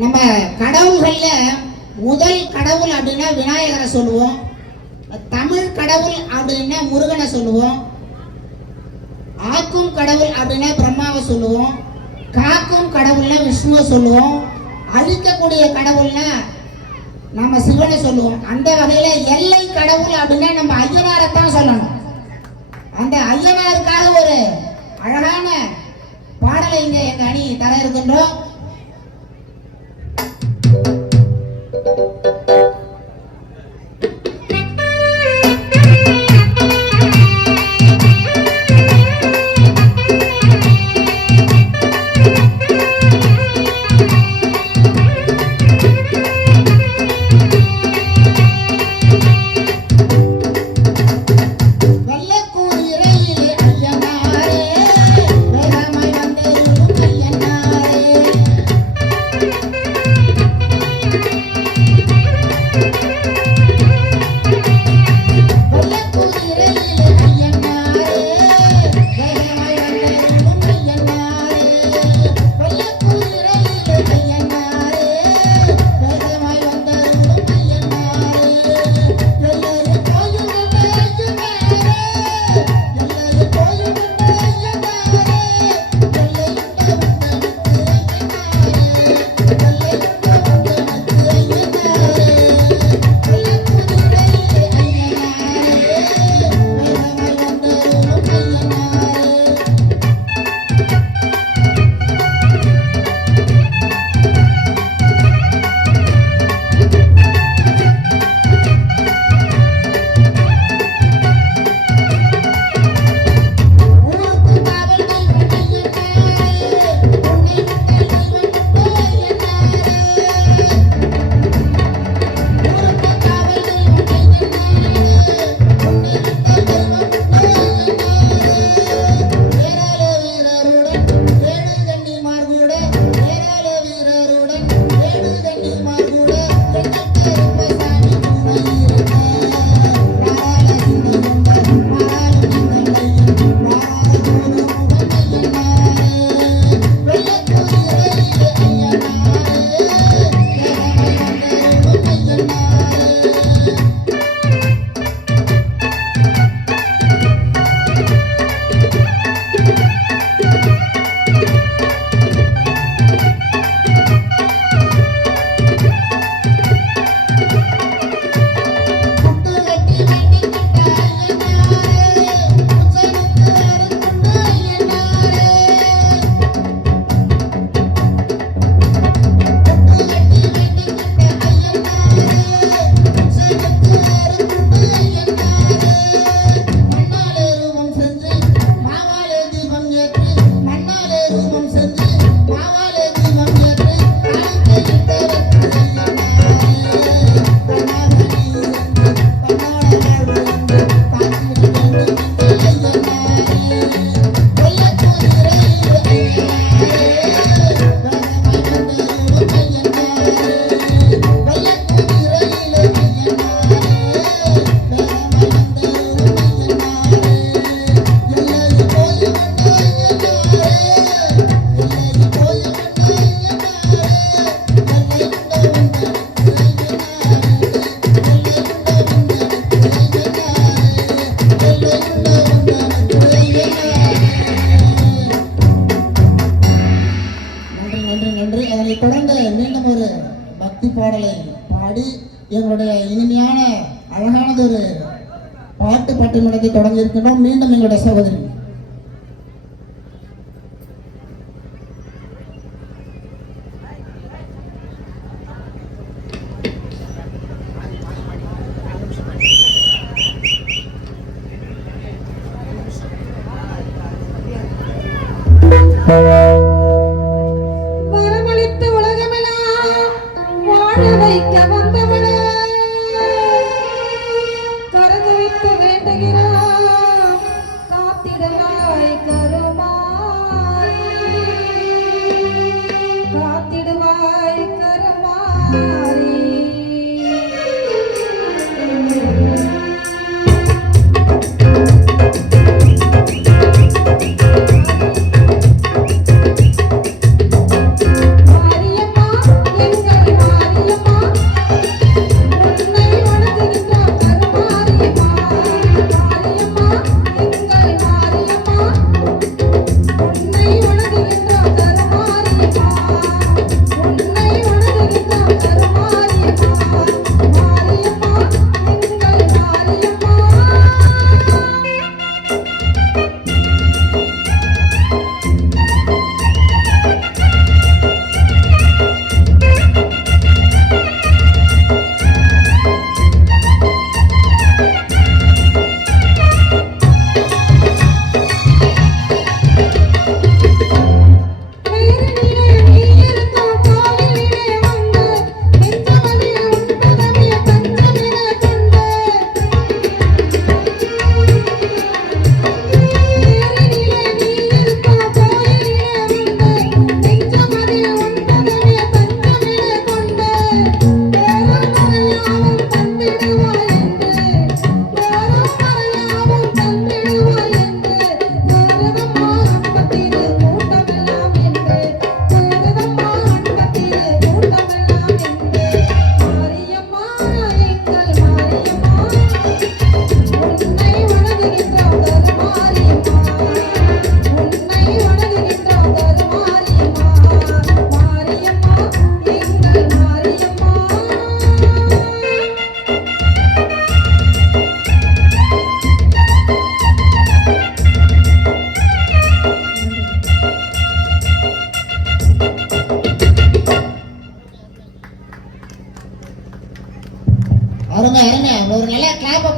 நம்ம கடவுள்கள்ல முதல் கடவுள் அப்படின்னா விநாயகரை சொல்லுவோம், தமிழ் கடவுள் அப்படின்னா முருகனை சொல்லுவோம், ஆக்கும் கடவுள் அப்படின்னா பிரம்மாவை சொல்லுவோம், காக்கும் கடவுள்னா விஷ்ணுவை சொல்லுவோம், அழிக்கக்கூடிய கடவுள்னா நம்ம சிவனை சொல்லுவோம். அந்த வகையில எல்லை கடவுள் அப்படின்னா நம்ம ஐயனாரைத்தான் சொல்லணும். அந்த ஐயனாருக்காக ஒரு அழகான பாடலை இங்க எங்க அணி தர இருக்கின்றோம். பாடலை பாடி எங்களுடைய இனிமையான அழகானதொரு பாட்டு பட்டிமன்றத்தை தொடங்கி இருக்கின்றோம். மீண்டும் எங்களுடைய சகோதரி வரமளித்து உலகமெல்லாம் வாழ வைக்க வந்தவளே, கரந்து வைத்து வேண்டுகிறார் காத்திட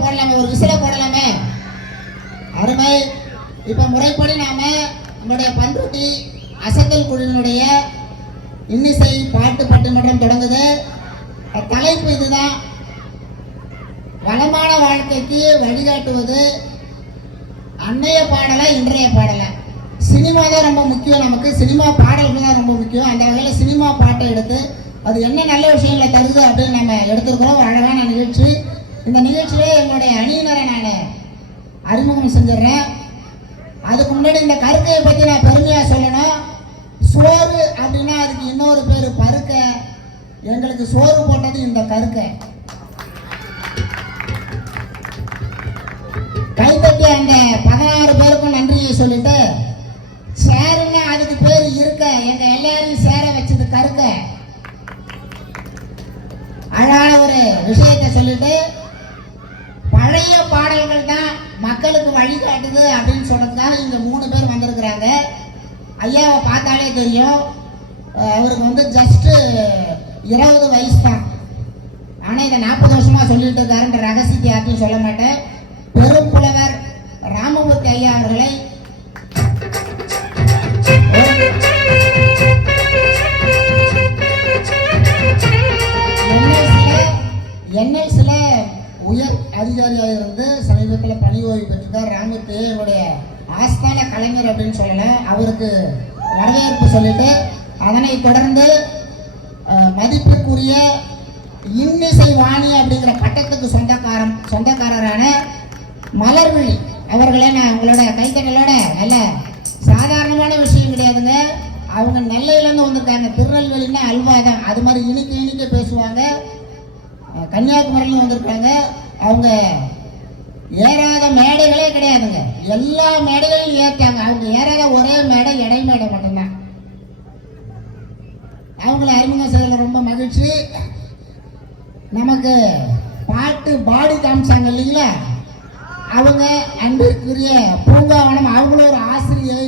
போடலாமே, ஒரு விசில போடலாமே. அருமை. இப்ப முறைப்படி நாம நம்முடைய பண்ருட்டி அசத்தல் குழுவினுடைய இன்னிசை பாட்டு பட்டிமன்றம் தொடங்குது. தலைப்பு இதுதான், வளமான வாழ்க்கைக்கு வழிகாட்டுவது. அன்னைய பாடல இன்றைய பாடல. சினிமா தான் ரொம்ப முக்கியம், நமக்கு சினிமா பாடல்கள் தான் ரொம்ப முக்கியம். அந்த வகையில் சினிமா பாட்டை எடுத்து அது என்ன நல்ல விஷயங்களை தருது அப்படின்னு நம்ம எடுத்துருக்கிறோம். ஒரு அழகான நிகழ்ச்சி. இந்த நிகழ்ச்சியிலே எங்களுடைய அணியினரை நான் அறிமுகம் செஞ்சிடறேன். அதுக்கு முன்னாடி இந்த கருக்கையை பற்றி நான் பெருமையாக சொல்லணும். சோறு அப்படின்னா அதுக்கு இன்னொரு பேர் பருக்க. எங்களுக்கு சோறு போட்டது இந்த கருக்கை. கைத்தட்டி அந்த 16 பேருக்கும் நன்றியை சொல்லிட்டு, சேருன்னா அதுக்கு பேர் இருக்க. எங்க எல்லாரையும் சேர வச்சது கருக்க. அழகான ஒரு விஷயத்தை சொல்லிட்டு, பழைய பாடல்கள் தான் மக்களுக்கு வழிகாட்டுது அப்படின்னு சொல்றதுக்காக இங்க 3 பேர் வந்திருக்கிறாங்க. ஐயாவை பார்த்தாலே தெரியும், அவருக்கு ஜஸ்ட் 20 வயசு தான். ஆனா இதை 40 வருஷமா சொல்லிட்டு இருக்காருன்ற ரகசியத்தை யார்ட்டையும் சொல்ல மாட்டேன். பெரும் புலவர் ராமமூர்த்தி ஐயா அவர்களை என்எல்சில உயர் அதிகாரியாக இருந்து சமீபத்தில் பணி ஓய்வு பெற்றிருக்கார். ராமமூர்த்தி என்னுடைய ஆஸ்தான கலைஞர் அப்படின்னு சொல்லலாம். அவருக்கு வரவேற்பு சொல்லிட்டு, அதனை தொடர்ந்து மதிப்புக்குரிய இன்னிசை வாணி அப்படிங்கிற பட்டத்துக்கு சொந்தக்காரரான மலர்விழி அவர்களை நான் உங்களோட கைத்தட்டலோட, நல்ல சாதாரணமான விஷயம் கிடையாதுங்க. அவங்க நெல்லையிலேருந்து வந்திருக்காங்க. திருநெல்வேலின்னா அல்வா தான், அது மாதிரி இனிக்க பேசுவாங்க. கன்னியாகுமரியிலும் வந்திருக்காங்க. அவங்க ஏறாத மேடைகளே கிடையாதுங்க, எல்லா மேடைகளையும் ஏற்றாங்க. அவங்க ஏறாத ஒரே மேடை எடை மேடை மட்டும்தான். அவங்கள அறிமுகம் செய்யல ரொம்ப மகிழ்ச்சி. நமக்கு பாட்டு பாடி காமிச்சாங்க இல்லைங்களா, அவங்க அன்பிற்குரிய பூங்காவனம். அவங்களும் ஒரு ஆசிரியை.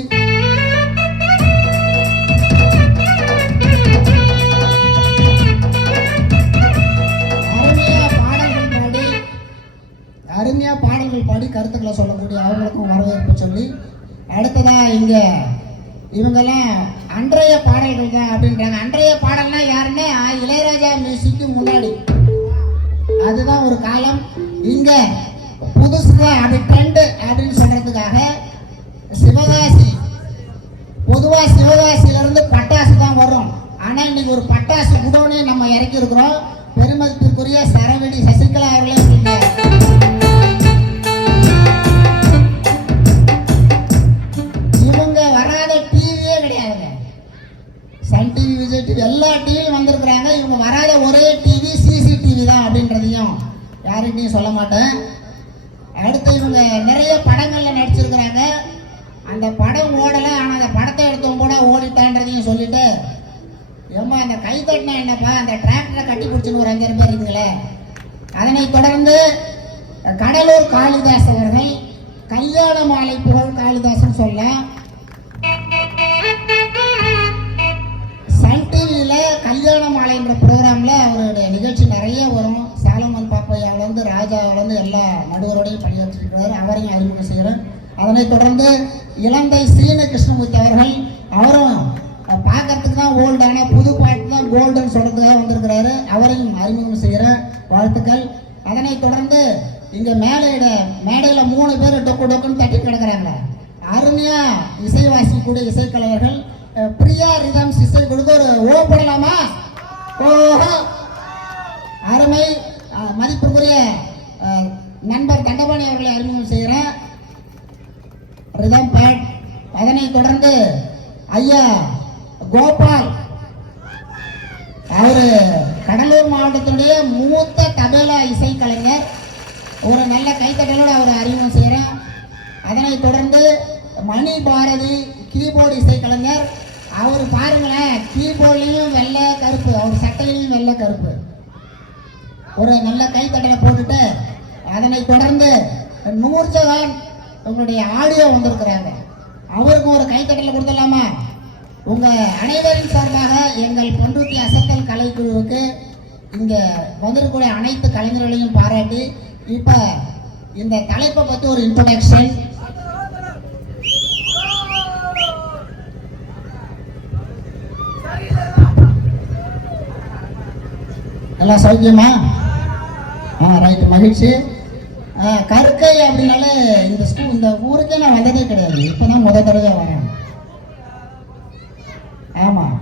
அருமையா பாடல்கள் பாடி கருத்துக்களை சொல்லக்கூடிய அவங்களுக்கும் வரவேற்பு சொல்லி, அடுத்ததா இங்க இவங்கெல்லாம் அன்றைய பாடல்கள் தான் அப்படின்றாங்க. அன்றைய பாடல்னா யாருன்னா இளையராஜா மியூசிக்கு முன்னாடி, அதுதான் ஒரு காலம். இங்க புதுசுதான், அது ட்ரெண்டு அப்படின்னு சொல்றதுக்காக சிவகாசி, பொதுவா சிவகாசியில இருந்து பட்டாசு தான் வரும். ஆனா இன்னைக்கு ஒரு பட்டாசு குடோனே நம்ம இறக்கி இருக்கிறோம். பெருமதிப்பிற்குரிய சரவெடி சசிகலா அவர்களே, இவங்க வராத டிவியே கிடையாதுங்க. சன் டிவி, விஜய் டிவி, எல்லா டிவியும் வந்திருக்கிறாங்க. இவங்க வராத ஒரே டிவி சிசிடிவி தான் அப்படின்றதையும் யார்கிட்டையும் சொல்ல மாட்டேன். அடுத்து இவங்க நிறைய படங்கள்ல நடிச்சிருக்கிறாங்க. அந்த படம் ஓடல, ஆனா அந்த படத்தை எடுத்தவங்க கூட ஓடிட்டான்றதையும் சொல்லிட்டு, ஏம்மா அந்த கை தட்டினா என்னப்பா, அந்த டிராக்டரை கட்டி பிடிச்சின்னு ஒரு 5 பேர் இருக்குங்களே. அதனை தொடர்ந்து கடலூர் காளிதாஸ் அவர்கள், கல்யாண மாலை புகழ் காளிதாசன் சொல்ல, சன் டிவியில கல்யாண மாலை என்ற ப்ரோக்ராம்ல அவருடைய நிகழ்ச்சி நிறைய வரும். சாலமன் பாப்பையாவிலிருந்து ராஜாவிலிருந்து எல்லா நடுவரோடையும் பணியாற்றிருக்கிறார். அவரையும் அறிமுகம் செய்கிறேன். அதனைத் தொடர்ந்து இலந்தை சீன கிருஷ்ணமூர்த்தி அவர்கள், அவரும் பார்க்கறதுக்கு தான் ஓல்டான புது பாட்டு தான் கோல்டுன்னு சொல்றதுக்காக வந்திருக்கிறாரு. அவரையும் அறிமுகம் செய்கிற வாழ்த்துக்கள். அதனைத் தொடர்ந்து இங்க மேடையில 3 பேர் டொக்குன்னு தட்டி கிடக்குறாங்க. அருமையா இசை வாசிக்கக்கூடிய இசைக்கலைஞர்கள். பிரியா ரிதம்ஸ் இசை கொடுத்து ஒரு ஓ போடலாமா? ஓஹோ, அருமை. மதிப்புக்குரிய நண்பர் தண்டபாணி அவர்களை அறிமுகம் செய்கிறேன், ரிதம் பேட். அதனைத் தொடர்ந்து ஐயா கோபால், அவரு கடலூர் மாவட்டத்தினுடைய மூத்த தபேலா இசைக்கலைஞர். ஒரு நல்ல கைத்தட்டலோடு அவர் அறிமுகம் செய்கிறேன். அதனைத் தொடர்ந்து மணி பாரதி கீபோர்டு இசைக்கலைஞர். அவர் பாருங்களேன், கீபோர்ட்லையும் வெள்ளை கருப்பு, அவர் சட்டையிலையும் வெள்ளை கருப்பு. ஒரு நல்ல கைத்தட்டலை போட்டுட்டு, அதனைத் தொடர்ந்து நூர்ஜஹான் உங்களுடைய ஆடியோ வந்திருக்கிறாங்க. அவருக்கும் ஒரு கைத்தட்டலை கொடுத்துடலாமா? உங்க அனைவரின் சார்பாக எங்கள் பண்ருட்டி அசத்தல் கலைக்குழுவுக்கு இங்க வந்திருக்கக்கூடிய அனைத்து கலைஞர்களையும் பாராட்டி, இப்ப இந்த தலைப்பை பத்தி ஒரு இன்ட்ரோடக்ஷன். எல்லாம் சௌக்கியமா? ரைட்டு, மகிழ்ச்சி. கருக்கை அப்படின்னாலே இந்த ஊருக்கே நான் வந்ததே கிடையாது. இப்போதான் தடவை வரேன். ஆமாம்,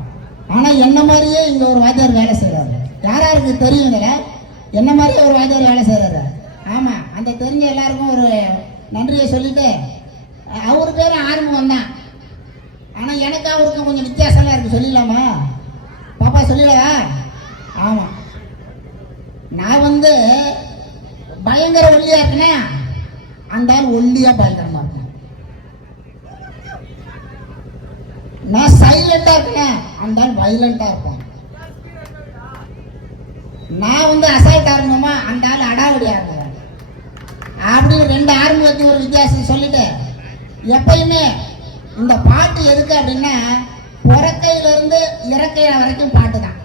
ஆனால் என்ன மாதிரியே இங்கே ஒரு வாத்தியார் வேலை செய்கிறாரு. யாராருக்கு தெரியுங்கள? என்ன மாதிரியே ஒரு வாத்தியார் வேலை செய்கிறாரு. ஆமாம், அந்த தெரிஞ்ச எல்லாருக்கும் ஒரு நன்றியை சொல்லிட்டு, அவர் பேர் ஆரம்பம் தான். ஆனால் எனக்கு அவருக்கும் கொஞ்சம் வித்தியாசம்லாம் இருக்குது. சொல்லிடலாமா பாப்பா? சொல்லிடவா? ஆமாம், நான் பயங்கர ஒல்லியா இருக்கேன், அந்த ஆள் ஒல்லியா பயங்கரமா இருக்கேன். நான் சைலண்டா இருக்கேன், அந்த ஆள் வைலண்டா இருப்பேன். நான் அசால்ட்டா இருந்தோமா, அந்த ஆள் அடாவடியா இருந்தேன். அப்படின்னு ரெண்டு ஆரம்பத்தி ஒரு வித்தியாசம் சொல்லிட்டு, எப்பயுமே இந்த பாட்டு எதுக்கு அப்படின்னா, பிறக்கையிலிருந்து இறக்கைய வரைக்கும் பாட்டு தான்,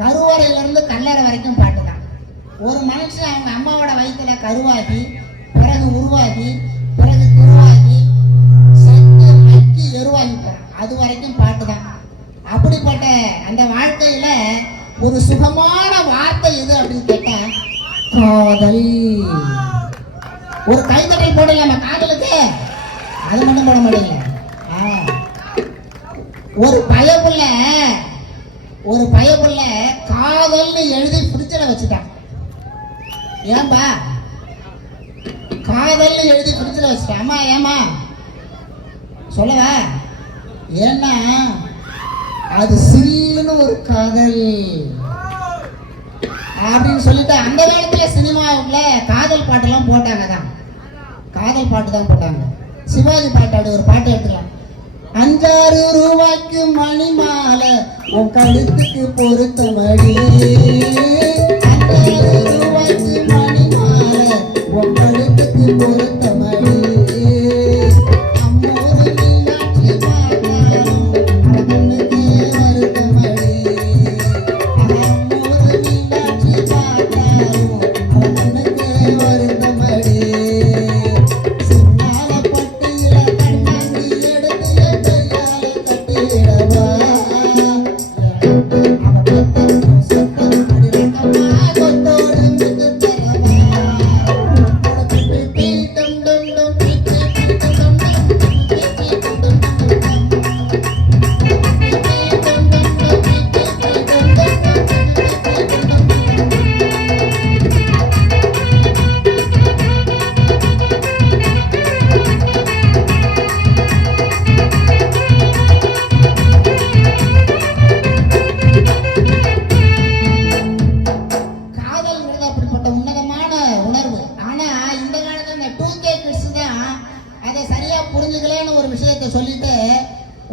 கருவறையிலிருந்து கல்லறை வரைக்கும் பாட்டு தான். ஒரு மனுஷன் அவங்க அம்மாவோட வயிற்றுல கருவாகி, பிறகு உருவாகி, பிறகு குருவாகி, செத்து மக்கி எருவாகி போறான், அது வரைக்கும் பாட்டு தான். அப்படிப்பட்ட அந்த வாழ்க்கையில ஒரு சுகமான வார்த்தை எது அப்படின்னு கேட்டா காதல். ஒரு கைத்தட்டல் போடலாமா காதலுக்கு? அது மட்டும் போட மாட்டீங்க. ஒரு பயப்புள்ள காதல்னு எழுதி ஃப்ரிட்ஜில் வச்சுட்டான். ஏன்பா காதல்னு எழுதி ஃப்ரிட்ஜில் வச்சுட்டான்? அம்மா ஏமா சொல்லவா? ஏன்னா அது சில்லுன்னு ஒரு காதல் அப்படின்னு சொல்லிட்டு அந்த காலத்துல சினிமாவுக்குள்ள காதல் பாட்டெல்லாம் போட்டாங்க தான். காதல் பாட்டு தான் போட்டாங்க. சிவாஜி பாட்டு, அப்படி ஒரு பாட்டு எடுத்துக்கலாம். 5-6 ரூபாய்க்கு மணி மாலை உன் கழுத்துக்கு பொருத்தமடி, 5-6 ரூபாய்க்கு மணி மாலை உன் கழுத்துக்கு பொருத்தமடி, அம்மூரு மீனாட்சி பார்த்தாலும் அவன் கண்ணுக்கே வருத்தமடி, அம்மூரு மீனாட்சி பார்த்தாலும் அவன் கண்ணுக்கே வருத்தமடி, சின்னால பட்டுல கண்ணாடி எடுத்து கையால கட்டிடவா,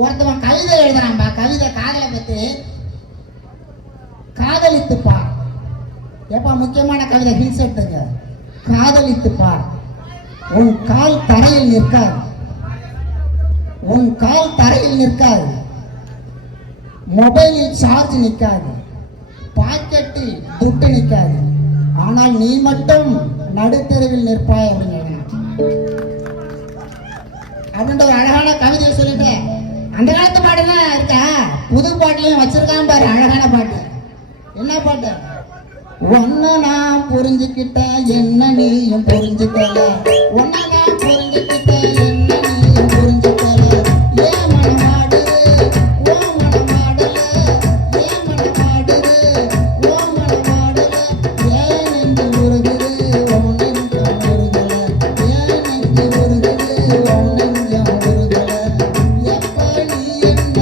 ஒருத்தவன் கவிதை எழுதுறான்பா. கவிதை காதலை பத்தி. காதலித்து பார். எப்ப முக்கியமான கவிதை ஹில்ஸ் எடுத்துங்க. காதலித்து பார், உன் கால் தரையில் நிற்காது, உன் கால் தரையில் நிற்காது, மொபைலில் சார்ஜ் நிற்காது, பாக்கெட்டில் துட்டு நிற்காது, ஆனால் நீ மட்டும் நடுத்தெருவில் நிற்பாய் அப்படின்னு அப்படின்ற ஒரு அழகான கவிதையை சொல்லிட்டு, அந்த காலத்து பாட்டு தான் இருக்கா, புது பாட்டுலையும் வச்சிருக்கான் பாரு அழகான பாட்டு. என்ன பாட்டு? ஒன்னு நான் புரிஞ்சுக்கிட்டேன், என்ன நீயும் புரிஞ்சுக்கல, ஒன்னு நான் புரிஞ்சுக்கிட்டேன், என்ன நீயும் புரிஞ்சுக்கல, ஏன் மனமாடுது ஓ மனமாடல, ஏன் மனமாடுது ஓ மனமாடல, ஏன் நெஞ்சு உருகுது உன் நெஞ்சம் உருகல, ஏன் நெஞ்சு உருகுது உன் நெஞ்சம் உருகல, எப்ப நீ என்ன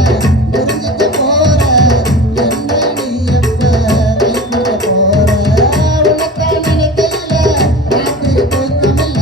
புரிஞ்சுக்க போற, என்ன நீ எப்ப கைவிட போற, உனக்கு நினைக்கையில ராத்திரி தூக்கமில்ல,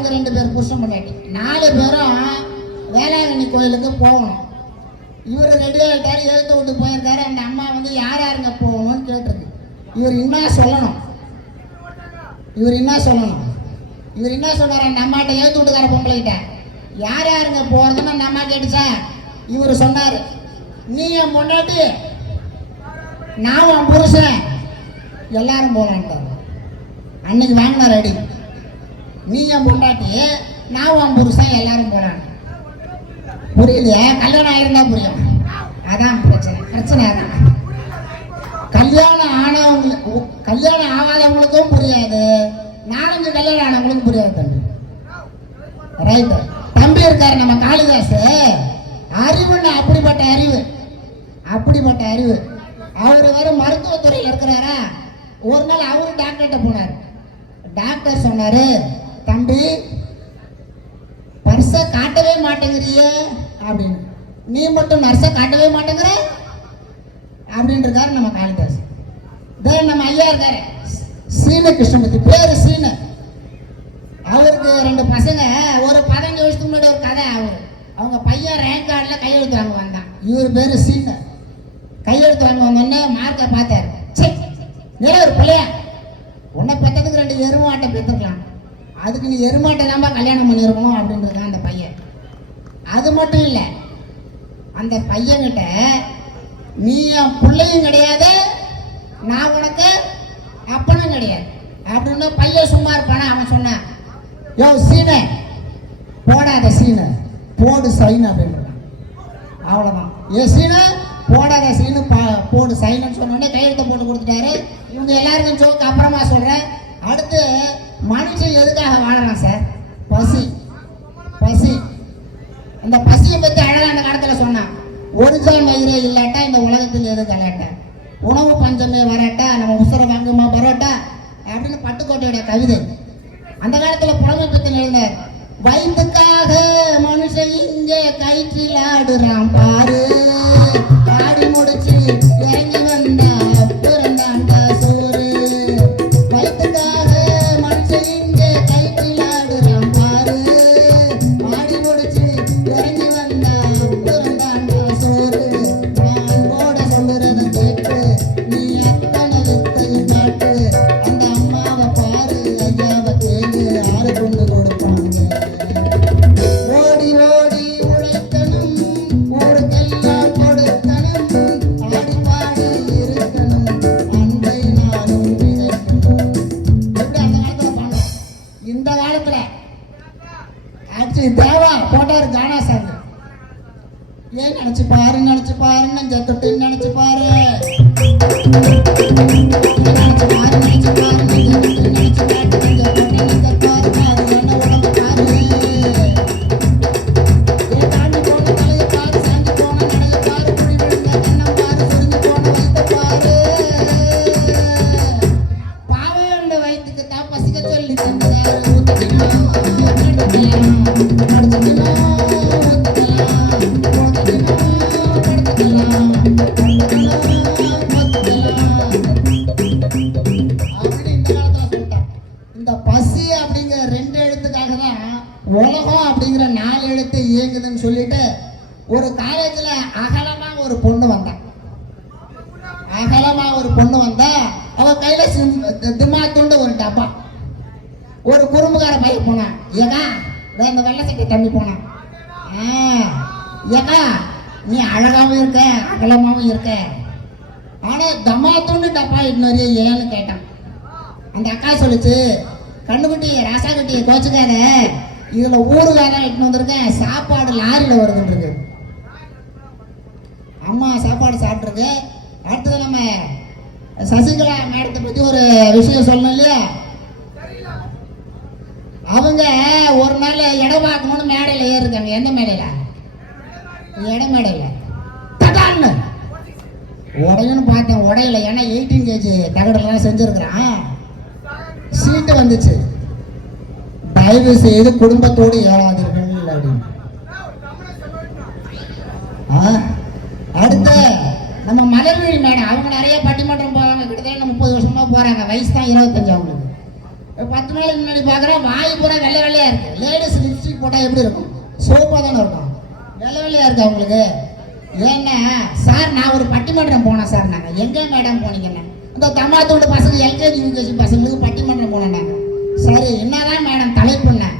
அவங்க 2 பேர் புருஷன் பொண்டாட்டி 4 பேரும் வேளாங்கண்ணி கோயிலுக்கு போகணும். இவர் ரெடி ஆகிட்டாரு, எழுத்து விட்டு போயிருக்காரு. அந்த அம்மா வந்து யார் யாருங்க போகணும்னு கேட்டிருக்கு. இவர் என்ன சொல்லணும்? இவர் என்ன சொன்னார்? அந்த அம்மாட்ட எழுத்து விட்டுக்கார பொம்பளைகிட்ட யார் யாருங்க போகிறதுன்னு அந்த அம்மா கேட்டுச்சா? இவர் சொன்னார், நீ என் பொண்டாட்டி, நான் உன் புருஷன், எல்லாரும் போகலான்ட்டார். அன்னைக்கு வாங்கினார் அடி. நீ என் பொண்டாட்டி, நான் உன் புருஷன், எல்லாரும் போகலான். புரியலையே? கல்யாணம் ஆயிருந்தா புரியும். அதான் பிரச்சனை அதான். கல்யாணம் ஆகாதவங்களுக்கும் புரியாது, 4-5 கல்யாணம் ஆனவங்களுக்கும் புரியாது தம்பி. ரைட். தம்பி இருக்காரு நம்ம காளிதாஸ், அறிவுன்னு அப்படிப்பட்ட அறிவு. அவர் வேற மருத்துவத்துறையில் இருக்கிறாரா. ஒரு நாள் அவரு டாக்டர்கிட்ட போனார். டாக்டர் சொன்னாரு, தம்பி பர்ஸை காட்டவே மாட்டேங்கிறியே அப்படின்னு. நீ மட்டும் நர்ஸை காட்டவே மாட்டேங்கிற அப்படின்னு இருக்காரு நம்ம காளிதாஸ். நம்ம ஐயா இருக்காரு சீன கிருஷ்ணமூர்த்தி, பேரு சீன. அவருக்கு 2 பசங்க. ஒரு 15 வருஷத்துக்கு முன்னாடி ஒரு கதை. அவங்க பையன் ரேங்க் கார்டில் கையெழுத்து வாங்க வந்தான். இவர் பேரு சீன. கையெழுத்து வாங்க வந்தோடனே மார்க்கை பார்த்தாரு. சரி ஒரு பிள்ளையா, உன்னை பெற்றதுக்கு 2 எருமாட்டை பெற்றுக்கலாம், அதுக்கு நீ எருமாட்டை தான்ப்பா கல்யாணம் பண்ணியிருக்கணும் அப்படின்றது அந்த பையன். அது மட்டும் இல்லை, அந்த பையன்கிட்ட நீ என் பிள்ளையும் கிடையாது, நான் உனக்கு அப்பனும் கிடையாது அப்படின்னு பையன் சும்மா இருப்பானா. அவன் சொன்னான், யோ சீன போடாத, சீன போடு சைன் அப்படின்றான். அவ்வளோதான். ஏ சீன போடாத, சீனு போடு சைன்னு சொன்னோடனே கையெழுத்தை போட்டு கொடுத்துட்டாரு. இவங்க எல்லாருக்கும் ஜோக்கு அப்புறமா சொல்கிறேன். அடுத்து மனுஷன் எதுக்காக வாழறான் சார்? பசி. அந்த பசியை பற்றி அழகாக அந்த காலத்தில் சொன்னான். ஒரிஜினல் மயிரே இல்லாட்டா இந்த உலகத்தில் எது கலாட்டா, உணவு பஞ்சமே வராட்டா நம்ம உசுர வாங்குமா பரோட்டா அப்படின்னு பட்டுக்கோட்டையுடைய கவிதை. அந்த காலத்தில் புலமை பற்றி எழுதினார். வயிற்றுக்காக மனுஷன் இங்கே கயிற்றில் ஆடுறான் பாரு, ஆடி முடிச்சு இறங்கி வந்தா பிறந்தாண்டா சோறு. வயிற்றுக்காக மனுஷன் இங்கே கயிற்றில் ஆடுறான் பாரு, ஆடி முடிச்சு இறங்கி வந்தா பிறந்தாண்டா சோறு. நான் போட சொல்லுறத கேட்டு நீ அத்தனை வித்தையும் காட்டு, அந்த அம்மாவை பாரு, ஐயாவை கேளு, ஆறு கொண்டு கொடுப்பாங்க. ஓடி ஓடி உழைக்கணும், ஊருக்கெல்லாம் கொடுக்கணும், ஆடி பாடி இருக்கணும், அன்பை நானும் விதைக்கணும். இப்படி அந்த காலத்துல பண்ணோம். இந்த காலத்துல ஆக்சுவலி தேவா போட்டாரு கானா சாங். ஏன் நினைச்சு பாரு நெஞ்ச தொட்டு நினைச்சு பாரு, நினைச்சு பாரு நெஞ்ச தொட்டு நினைச்சு பாரு, நெஞ்ச தொட்டு நெஞ்ச பாரு, பாரு என்ன உடம்பு பாரு. தாண்டி போன தலையை பாரு, சாஞ்சி போன நடைய பாரு, குழி விழுந்த கண்ணம் பாரு, சுருங்கி போன வயிற்ற பாரு. பாவம் இந்த வயிற்றுக்கு தான் பசிக்க சொல்லி தந்தாரு. ஊத்திக்கலாம் படுத்துக்கலாம், படுத்துக்கலாம் ஊத்திக்கலாம், ஊத்திக்கலாம் படுத்துக்கலாம், அப்படி இந்த காலத்துல சொல்லிட்டான். இந்த பசி அப்படிங்கிற 2 எழுத்துக்காக தான் உலகம் அப்படிங்கிற 4 எழுத்து இயங்குதுன்னு சொல்லிட்டு ஒரு காலேஜில் அகலமா ஒரு பொண்ணு வந்தா. அவ கையில திமாத்துண்டு ஒரு டப்பா. ஒரு குறும்புக்கார பையன் போனான். ஏகா இந்த வெள்ளை சட்டை தம்பி போனான். ஏகா நீ அழகாவும் இருக்க, அகலமாவும் இருக்க, ஆனா தமாத்துண்டு டப்பா இன்னொரு ஏன்னு கேட்டான். அந்த அக்கா சொல்லிச்சு, கண்ணுக்குட்டி ராசா குட்டி கோச்சுக்காத, இதுல ஊறுகாய் தான் எட்டுன்னு வந்திருக்கேன், சாப்பாடு லாரியில வருதுன்னு இருக்கு. அம்மா சாப்பாடு சாப்பிட்ருக்கு. அடுத்தது நம்ம சசிகலா மேடத்தை பத்தி ஒரு விஷயம் சொல்லணும் இல்லையா? அவங்க ஒரு நாள் இடம் பார்க்கணும்னு மேடையில் ஏறிருக்காங்க. எந்த மேடையில? இட மேடையில. தட்டான்னு உடையன்னு பார்த்தேன், உடையில. ஏன்னா 18 கேஜி தகடெல்லாம் செஞ்சிருக்கிறான். சீட்டு வந்துச்சு, தயவு செய்து குடும்பத்தோடு ஏறாதீர்கள் அப்படின்னு. அடுத்து நம்ம மலர்விழி மேடம், அவங்க நிறைய பட்டிமன்றம் போறாங்க, கிட்டத்தட்ட 30 வருஷமா போறாங்க. வயசு தான் 25 அவங்களுக்கு. 10 நாளைக்கு முன்னாடி பார்க்குறேன் வாய் பூரா வெள்ளை வெள்ளையா இருக்கு. லேடிஸ் லிப்ஸ்டிக் போட்டால் எப்படி இருக்கும்? சோப்பாக தானே இருக்கும். வெள்ளை வெள்ளையா இருக்கு அவங்களுக்கு. ஏன்னா சார் நான் ஒரு பட்டிமன்றம் போனேன் சார். நாங்கள் எங்கே மேடம் போனீங்கன்னு? இந்த தம்மாத்தோட பசங்க எல்கேஜி யூகேஜி பசங்களுக்கு பட்டிமன்றம் போனேன் நாங்கள். சரி என்னதான் மேடம் தலைப்புன்னேன்.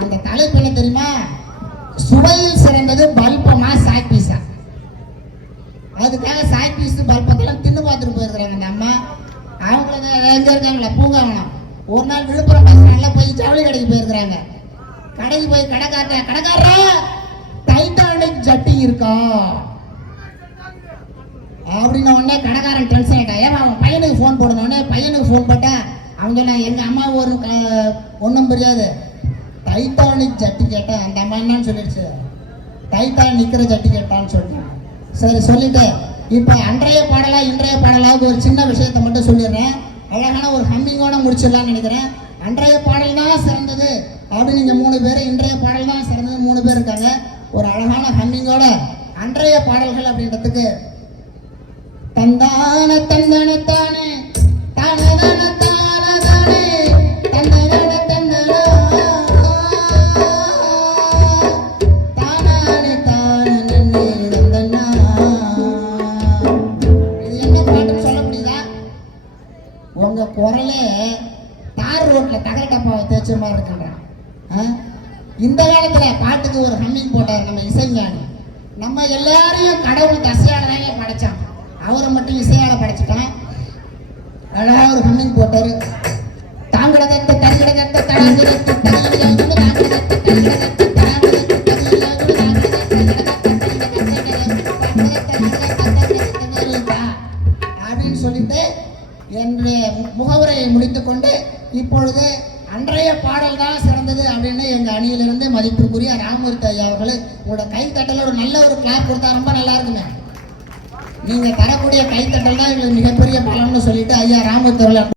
அந்த தலைப்பு என்ன தெரியுமா? சுவையில் சிறந்தது பல்பமா சாக் பீஸா. அதுக்காக சாக் பீஸ் பல்பத்தெல்லாம் தின்னு பார்த்துட்டு போயிருக்கிறாங்க அந்த அம்மா. அவங்களுக்கு எங்கே இருக்காங்களா பூங்காவனம். ஒரு நாள் விழுப்புரம் பஸ் நல்லா போய் ஜவுளி கடைக்கு போயிருக்கிறாங்க. கடைக்கு போய் கடைக்காரா டைட்டானிக் ஜட்டி இருக்கா அப்படின்ன உடனே கடைக்காரன் டென்ஷன் ஆகிட்டா. ஏன் அவன் பையனுக்கு ஃபோன் போடணும். உடனே பையனுக்கு ஃபோன் போட்டேன். அவங்க சொன்னா எங்கள் அம்மா ஒன்றும் புரியாது. டைட்டானிக் ஜட்டி கேட்டேன். அந்த அம்மா என்னன்னு சொல்லிடுச்சு, டைட்டான் நிற்கிற ஜட்டி கேட்டான்னு சொல்லிட்டேன். சரி சொல்லிட்டு இப்போ அன்றைய பாடலா இன்றைய பாடலாவுக்கு ஒரு சின்ன விஷயத்தை மட்டும் சொல்லிடுறேன். அழகான ஒரு ஹம்மிங்கோட முடிச்சிடலான்னு நினைக்கிறேன். அன்றைய பாடல் தான் சிறந்தது அப்படின்னு நீங்கள் 3 பேர், இன்றைய பாடல் தான் சிறந்தது 3 பேர் இருக்காங்க. ஒரு அழகான ஹம்மிங்கோட அன்றைய பாடல்கள் அப்படின்றதுக்கு தந்தான தந்தன தானே தானதான தானதானே தந்தன தந்தனா தானானே தானே தந்தனா. இது என்ன பாட்டுன்னு சொல்ல முடியுதா? உங்க குரலே தார் ரோட்ல தகர டப்பாவை தேய்ச்ச மாதிரி இருக்கின்றான். இந்த காலத்துல பாட்டுக்கு ஒரு ஹம்மிங் போட்டார் நம்ம இசைஞானி. நம்ம எல்லாரையும் கடவுள் தசையால தாங்க படைச்சான். அவரை மட்டும் இசையால படைச்சிட்டான். அழகா ஒரு ஹம்மிங் போட்டாரு. தாங்கடத்தை தங்கடத்தை தடங்கடத்தை அப்படின்னு சொல்லிட்டு என்னுடைய முகவுரையை முடித்துக்கொண்டு இப்பொழுது அன்றைய பாடல் தான் சிறந்தது அப்படின்னு எங்கள் அணியிலிருந்து மதிப்பிற்குரிய ராமூர்த்தி ஐயா அவர்கள் உங்களோட கைத்தட்டல ஒரு நல்ல ஒரு கிளாப் கொடுத்தா ரொம்ப நல்லா இருக்குங்க. நீங்கள் தரக்கூடிய கைத்தட்டல் தான் எங்களுக்கு மிகப்பெரிய பலன்னு சொல்லிட்டு ஐயா ராமூர்த்தி அவர்கள்